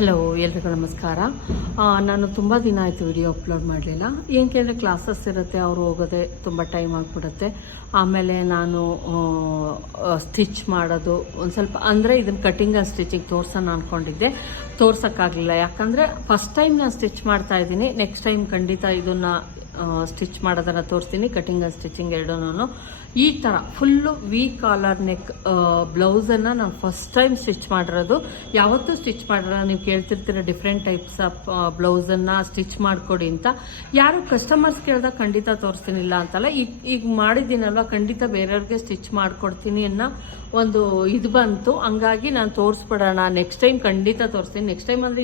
Hello, ಎಲ್ರಿಗೂ ನಮಸ್ಕಾರ. ನಾನು ತುಂಬ ದಿನ ಆಯಿತು ವಿಡಿಯೋ ಅಪ್ಲೋಡ್ ಮಾಡಲಿಲ್ಲ. ಏನಕ್ಕೆ ಕ್ಲಾಸಸ್ ಇರುತ್ತೆ, ಅವರು ಹೋಗೋದೆ ತುಂಬ ಟೈಮ್ ಆಗಿಬಿಡುತ್ತೆ. ಆಮೇಲೆ ನಾನು ಸ್ಟಿಚ್ ಮಾಡೋದು ಒಂದು ಸ್ವಲ್ಪ ಅಂದರೆ ಇದನ್ನು ಕಟಿಂಗ್ ಆ್ಯಂಡ್ ಸ್ಟಿಚಿಂಗ್ ತೋರ್ಸೋಣ ಅಂದ್ಕೊಂಡಿದ್ದೆ, ತೋರ್ಸೋಕ್ಕಾಗಲಿಲ್ಲ. ಯಾಕಂದರೆ ಫಸ್ಟ್ ಟೈಮ್ ನಾನು ಸ್ಟಿಚ್ ಮಾಡ್ತಾಯಿದ್ದೀನಿ. ನೆಕ್ಸ್ಟ್ ಟೈಮ್ ಖಂಡಿತ ಇದನ್ನು ಸ್ಟಿಚ್ ಮಾಡೋದನ್ನು ತೋರಿಸ್ತೀನಿ, ಕಟಿಂಗ್ ಆ್ಯಂಡ್ ಸ್ಟಿಚಿಂಗ್ ಎರಡೂ. ಈ ಥರ ಫುಲ್ಲು ವಿ ಕಾಲರ್ ನೆಕ್ ಬ್ಲೌಸನ್ನು ನಾನು ಫಸ್ಟ್ ಟೈಮ್ ಸ್ಟಿಚ್ ಮಾಡಿರೋದು. ಯಾವತ್ತೂ ಸ್ಟಿಚ್ ಮಾಡಿರೋ, ನೀವು ಕೇಳ್ತಿರ್ತೀರ ಡಿಫ್ರೆಂಟ್ ಟೈಪ್ಸ್ ಆಫ್ ಬ್ಲೌಸನ್ನು ಸ್ಟಿಚ್ ಮಾಡಿಕೊಡಿ ಅಂತ. ಯಾರು ಕಸ್ಟಮರ್ಸ್ ಕೇಳಿದಾಗ ಖಂಡಿತ ತೋರಿಸ್ತೀನಿಲ್ಲ ಅಂತಲ್ಲ. ಈಗ ಮಾಡಿದ್ದೀನಲ್ವ, ಖಂಡಿತ ಬೇರೆಯವ್ರಿಗೆ ಸ್ಟಿಚ್ ಮಾಡಿಕೊಡ್ತೀನಿ ಅನ್ನೋ ಒಂದು ಇದು ಬಂತು. ಹಂಗಾಗಿ ನಾನು ತೋರಿಸ್ಬಿಡೋಣ, ನೆಕ್ಸ್ಟ್ ಟೈಮ್ ಖಂಡಿತ ತೋರಿಸ್ತೀನಿ. ನೆಕ್ಸ್ಟ್ ಟೈಮ್ ಅಂದರೆ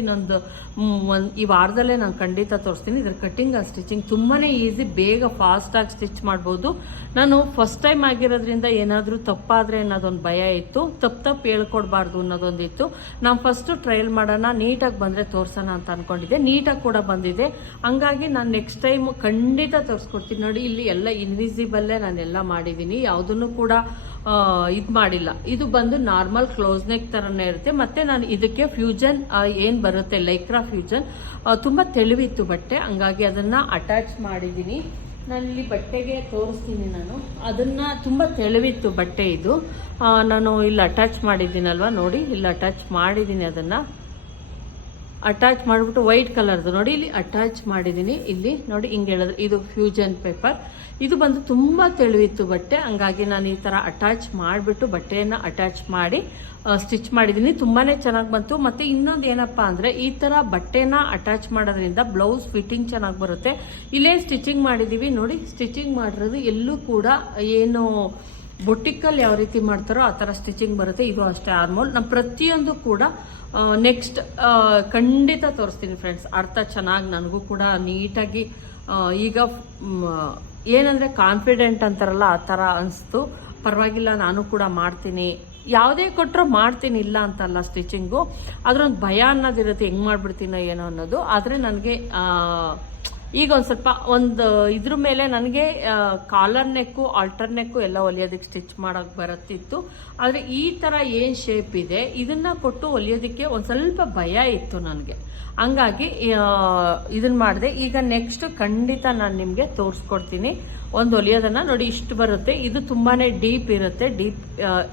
ಈ ವಾರದಲ್ಲೇ ನಾನು ಖಂಡಿತ ತೋರಿಸ್ತೀನಿ. ಇದ್ರ ಕಟ್ಟಿಂಗ್ ಆ್ಯಂಡ್ ಸ್ಟಿಚಿಂಗ್ ತುಂಬಾ ಈಸಿ, ಬೇಗ ಫಾಸ್ಟಾಗಿ ಸ್ಟಿಚ್ ಮಾಡ್ಬೋದು. ನಾನು ಫಸ್ಟ್ ಟೈಮ್ ಆಗಿರೋದ್ರಿಂದ ಏನಾದರೂ ತಪ್ಪಾದರೆ ಅನ್ನೋದೊಂದು ಭಯ ಇತ್ತು, ತಪ್ಪು ಹೇಳ್ಕೊಡ್ಬಾರ್ದು ಅನ್ನೋದೊಂದಿತ್ತು. ನಾನು ಫಸ್ಟು ಟ್ರಯಲ್ ಮಾಡೋಣ, ನೀಟಾಗಿ ಬಂದರೆ ತೋರಿಸೋಣ ಅಂತ ಅಂದ್ಕೊಂಡಿದ್ದೆ. ನೀಟಾಗಿ ಕೂಡ ಬಂದಿದೆ. ಹಂಗಾಗಿ ನಾನು ನೆಕ್ಸ್ಟ್ ಟೈಮ್ ಖಂಡಿತ ತೋರಿಸ್ಕೊಡ್ತೀನಿ. ನೋಡಿ, ಇಲ್ಲಿ ಎಲ್ಲ ಇನ್ವಿಸಿಬಲ್ಲೇ ನಾನೆಲ್ಲ ಮಾಡಿದ್ದೀನಿ, ಯಾವುದನ್ನು ಕೂಡ ಇದು ಮಾಡಿಲ್ಲ. ಇದು ಬಂದು ನಾರ್ಮಲ್ ಕ್ಲೋಸ್ ನೆಕ್ ಥರನೇ ಇರುತ್ತೆ. ಮತ್ತು ನಾನು ಇದಕ್ಕೆ ಫ್ಯೂಜನ್ ಏನು ಬರುತ್ತೆ, ಲೈಕ್ರಾ ಫ್ಯೂಜನ್, ತುಂಬ ತೆಳುವಿತ್ತು ಬಟ್ಟೆ, ಹಂಗಾಗಿ ಅದನ್ನು ಅಟ್ಯಾಚ್ ಮಾಡಿದ್ದೀನಿ. ನಾನಿಲ್ಲಿ ಬಟ್ಟೆಗೆ ತೋರಿಸ್ತೀನಿ. ನಾನು ಅದನ್ನು ತುಂಬ ತೆಳುವಿತ್ತು ಬಟ್ಟೆ ಇದು, ನಾನು ಇಲ್ಲಿ ಅಟ್ಯಾಚ್ ಮಾಡಿದ್ದೀನಲ್ವ, ನೋಡಿ ಇಲ್ಲಿ ಅಟ್ಯಾಚ್ ಮಾಡಿದ್ದೀನಿ. ಅದನ್ನು ಅಟ್ಯಾಚ್ ಮಾಡಿಬಿಟ್ಟು ವೈಟ್ ಕಲರ್ದು ನೋಡಿ ಇಲ್ಲಿ ಅಟ್ಯಾಚ್ ಮಾಡಿದ್ದೀನಿ. ಇಲ್ಲಿ ನೋಡಿ ಹಿಂಗೆ ಹೇಳಿದ್ರೆ ಇದು ಫ್ಯೂಜನ್ ಪೇಪರ್. ಇದು ಬಂದು ತುಂಬ ತೆಳುವಿತ್ತು ಬಟ್ಟೆ, ಹಂಗಾಗಿ ನಾನು ಈ ಥರ ಅಟ್ಯಾಚ್ ಮಾಡಿಬಿಟ್ಟು ಬಟ್ಟೆಯನ್ನು ಅಟ್ಯಾಚ್ ಮಾಡಿ ಸ್ಟಿಚ್ ಮಾಡಿದ್ದೀನಿ. ತುಂಬಾ ಚೆನ್ನಾಗಿ ಬಂತು. ಮತ್ತು ಇನ್ನೊಂದು ಏನಪ್ಪ ಅಂದರೆ, ಈ ಥರ ಬಟ್ಟೆನ ಅಟ್ಯಾಚ್ ಮಾಡೋದ್ರಿಂದ ಬ್ಲೌಸ್ ಫಿಟ್ಟಿಂಗ್ ಚೆನ್ನಾಗಿ ಬರುತ್ತೆ. ಇಲ್ಲೇ ಸ್ಟಿಚಿಂಗ್ ಮಾಡಿದ್ದೀವಿ ನೋಡಿ, ಸ್ಟಿಚಿಂಗ್ ಮಾಡಿರೋದು ಎಲ್ಲೂ ಕೂಡ ಏನು ಬೊಟಿಕಲ್ಲಿ ಯಾವ ರೀತಿ ಮಾಡ್ತಾರೋ ಆ ಥರ ಸ್ಟಿಚಿಂಗ್ ಬರುತ್ತೆ. ಇದು ಅಷ್ಟೇ ಆರ್ಮೋಲ್. ನಾನು ಪ್ರತಿಯೊಂದು ಕೂಡ ನೆಕ್ಸ್ಟ್ ಖಂಡಿತ ತೋರಿಸ್ತೀನಿ ಫ್ರೆಂಡ್ಸ್. ಅರ್ಥ ಚೆನ್ನಾಗಿ ನನಗೂ ಕೂಡ ನೀಟಾಗಿ ಈಗ ಏನಂದರೆ ಕಾನ್ಫಿಡೆಂಟ್ ಅಂತಾರಲ್ಲ, ಆ ಥರ ಅನಿಸ್ತು. ಪರವಾಗಿಲ್ಲ, ನಾನು ಕೂಡ ಮಾಡ್ತೀನಿ, ಯಾವುದೇ ಕೊಟ್ಟರು ಮಾಡ್ತೀನಿ, ಇಲ್ಲ ಅಂತಲ್ಲ. ಸ್ಟಿಚಿಂಗು ಅದರೊಂದು ಭಯ ಅನ್ನೋದಿರುತ್ತೆ, ಹೆಂಗೆ ಮಾಡಿಬಿಡ್ತೀನೋ ಏನೋ ಅನ್ನೋದು. ಆದರೆ ನನಗೆ ಈಗ ಒಂದು ಸ್ವಲ್ಪ ಇದ್ರ ಮೇಲೆ ನನಗೆ ಕಾಲರ್ ನೆಕ್ಕು, ಆಲ್ಟರ್ ನೆಕ್ಕು ಎಲ್ಲ ಹೊಲಿಯೋದಕ್ಕೆ ಸ್ಟಿಚ್ ಮಾಡೋಕ್ಕೆ ಬರುತ್ತಿತ್ತು. ಆದರೆ ಈ ಥರ ಏನು ಶೇಪ್ ಇದೆ ಇದನ್ನು ಕೊಟ್ಟು ಹೊಲಿಯೋದಕ್ಕೆ ಒಂದು ಸ್ವಲ್ಪ ಭಯ ಇತ್ತು ನನಗೆ. ಹಂಗಾಗಿ ಇದನ್ನು ಮಾಡಿದೆ. ಈಗ ನೆಕ್ಸ್ಟ್ ಖಂಡಿತ ನಾನು ನಿಮಗೆ ತೋರಿಸ್ಕೊಡ್ತೀನಿ ಒಂದು ಹೊಲಿಯೋದನ್ನು. ನೋಡಿ, ಇಷ್ಟು ಬರುತ್ತೆ. ಇದು ತುಂಬಾ ಡೀಪ್ ಇರುತ್ತೆ.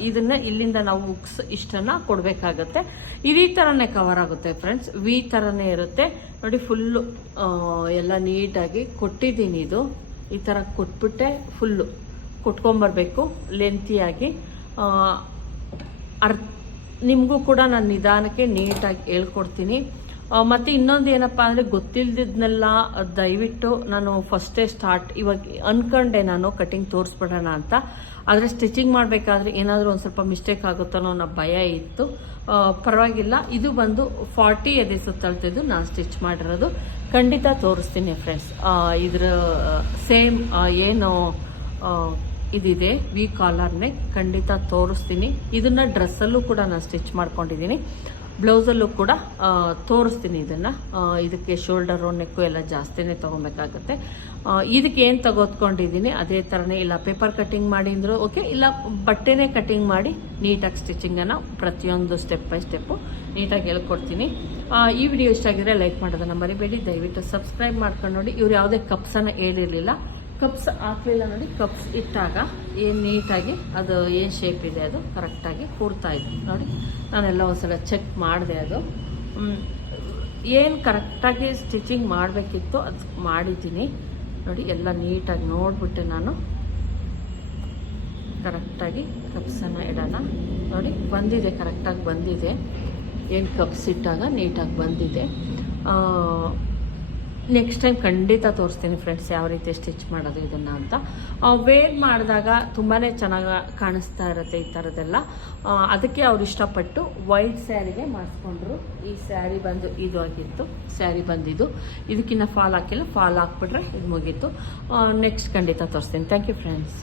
ಇದನ್ನು ಇಲ್ಲಿಂದ ನಾವು ಉಕ್ಸ್ ಇಷ್ಟನ್ನು ಕೊಡಬೇಕಾಗತ್ತೆ. ಈ ಥರನೇ ಕವರ್ ಆಗುತ್ತೆ ಫ್ರೆಂಡ್ಸ್, ವಿ ಥರನೇ ಇರುತ್ತೆ. ನೋಡಿ, ಫುಲ್ಲು ಎಲ್ಲ ನೀಟಾಗಿ ಕೊಟ್ಟಿದ್ದೀನಿ. ಇದು ಈ ಥರ ಕೊಟ್ಬಿಟ್ಟೆ ಫುಲ್ಲು ಕೊಟ್ಕೊಂಬರ್ಬೇಕು ಲೆಂತಿಯಾಗಿ. ನಿಮಗೂ ಕೂಡ ನಾನು ನಿಧಾನಕ್ಕೆ ನೀಟಾಗಿ ಹೇಳ್ಕೊಡ್ತೀನಿ. ಮತ್ತು ಇನ್ನೊಂದು ಏನಪ್ಪ ಅಂದರೆ, ಗೊತ್ತಿಲ್ಲದಿದ್ನೆಲ್ಲ ದಯವಿಟ್ಟು ನಾನು ಫಸ್ಟೇ ಇವಾಗ ಅಂದ್ಕೊಂಡೆ ನಾನು ಕಟಿಂಗ್ ತೋರಿಸ್ಬಿಡೋಣ ಅಂತ. ಆದರೆ ಸ್ಟಿಚಿಂಗ್ ಮಾಡಬೇಕಾದ್ರೆ ಏನಾದರೂ ಒಂದು ಸ್ವಲ್ಪ ಮಿಸ್ಟೇಕ್ ಆಗುತ್ತೋ ಅನ್ನೋ ಭಯ ಇತ್ತು. ಪರವಾಗಿಲ್ಲ. ಇದು ಬಂದು 40 ಎದೆ ಸುತ್ತಳ್ತಿದ್ದು ನಾನು ಸ್ಟಿಚ್ ಮಾಡಿರೋದು. ಖಂಡಿತ ತೋರಿಸ್ತೀನಿ ಫ್ರೆಂಡ್ಸ್. ಇದ್ರ ಸೇಮ್ ಏನು ಇದಿದೆ ವಿ ಕಾಲರ್ನೇ ಖಂಡಿತ ತೋರಿಸ್ತೀನಿ. ಇದನ್ನು ಡ್ರೆಸ್ಸಲ್ಲೂ ಕೂಡ ನಾನು ಸ್ಟಿಚ್ ಮಾಡ್ಕೊಂಡಿದ್ದೀನಿ, ಬ್ಲೌಸಲ್ಲೂ ಕೂಡ ತೋರಿಸ್ತೀನಿ. ಇದಕ್ಕೆ ಶೋಲ್ಡರು ನೆಕ್ಕು ಎಲ್ಲ ಜಾಸ್ತಿನೇ ತೊಗೊಬೇಕಾಗತ್ತೆ. ಇದಕ್ಕೆ ಏನು ತಗೋತ್ಕೊಂಡಿದ್ದೀನಿ ಅದೇ ಥರನೇ, ಇಲ್ಲ ಪೇಪರ್ ಕಟ್ಟಿಂಗ್ ಮಾಡಿ ಅಂದರೂ ಓಕೆ, ಇಲ್ಲ ಬಟ್ಟೆನೇ ಕಟ್ಟಿಂಗ್ ಮಾಡಿ ನೀಟಾಗಿ ಸ್ಟಿಚಿಂಗನ್ನು ಪ್ರತಿಯೊಂದು ಸ್ಟೆಪ್ ಬೈ ಸ್ಟೆಪ್ಪು ನೀಟಾಗಿ ಹೇಳ್ಕೊಡ್ತೀನಿ. ಈ ವಿಡಿಯೋ ಇಷ್ಟ ಆಗಿದ್ರೆ ಲೈಕ್ ಮಾಡೋದನ್ನು ಮರಿಬೇಡಿ. ದಯವಿಟ್ಟು ಸಬ್ಸ್ಕ್ರೈಬ್ ಮಾಡ್ಕೊಂಡು ನೋಡಿ. ಇವ್ರು ಯಾವುದೇ ಕಪ್ಸನ್ನು ಹೇಳಿರಲಿಲ್ಲ, ಕಪ್ಸ್ ಹಾಕಲಿಲ್ಲ ನೋಡಿ. ಕಪ್ಸ್ ಇಟ್ಟಾಗ ಏನು ನೀಟಾಗಿ ಅದು ಏನು ಶೇಪ್ ಇದೆ ಅದು ಕರೆಕ್ಟಾಗಿ ಕೂರ್ತಾ ಇದೆ ನೋಡಿ. ನಾನೆಲ್ಲ ಒಂದ್ಸಲ ಚೆಕ್ ಮಾಡಿದೆ. ಅದು ಏನು ಕರೆಕ್ಟಾಗಿ ಸ್ಟಿಚಿಂಗ್ ಮಾಡಬೇಕಿತ್ತು ಅದು ಮಾಡಿದ್ದೀನಿ ನೋಡಿ. ಎಲ್ಲ ನೀಟಾಗಿ ನೋಡಿಬಿಟ್ಟೆ ನಾನು ಕರೆಕ್ಟಾಗಿ ಕಪ್ಸನ್ನು ಇಡೋಣ. ನೋಡಿ, ಬಂದಿದೆ, ಕರೆಕ್ಟಾಗಿ ಬಂದಿದೆ. ಏನು ಕಪ್ಸ್ ಇಟ್ಟಾಗ ನೀಟಾಗಿ ಬಂದಿದೆ. ನೆಕ್ಸ್ಟ್ ಟೈಮ್ ಖಂಡಿತ ತೋರಿಸ್ತೀನಿ ಫ್ರೆಂಡ್ಸ್ ಯಾವ ರೀತಿ ಸ್ಟಿಚ್ ಮಾಡೋದು ಇದನ್ನು ಅಂತ. ವೇರ್ ಮಾಡಿದಾಗ ತುಂಬಾ ಚೆನ್ನಾಗಿ ಕಾಣಿಸ್ತಾ ಇರುತ್ತೆ ಈ ಥರದ್ದೆಲ್ಲ. ಅದಕ್ಕೆ ಅವ್ರು ಇಷ್ಟಪಟ್ಟು ವೈಟ್ ಸ್ಯಾರಿಗೆ ಮಾಡಿಸ್ಕೊಂಡ್ರು. ಈ ಸ್ಯಾರಿ ಬಂದು ಇದು ಆಗಿತ್ತು, ಸ್ಯಾರಿ ಬಂದಿದ್ದು. ಇದಕ್ಕಿನ್ನ ಫಾಲ್ ಹಾಕಿಲ್ಲ, ಫಾಲ್ ಹಾಕ್ಬಿಟ್ರೆ ಇದು ಮುಗೀತು. ನೆಕ್ಸ್ಟ್ ಖಂಡಿತ ತೋರಿಸ್ತೀನಿ. Thank you friends.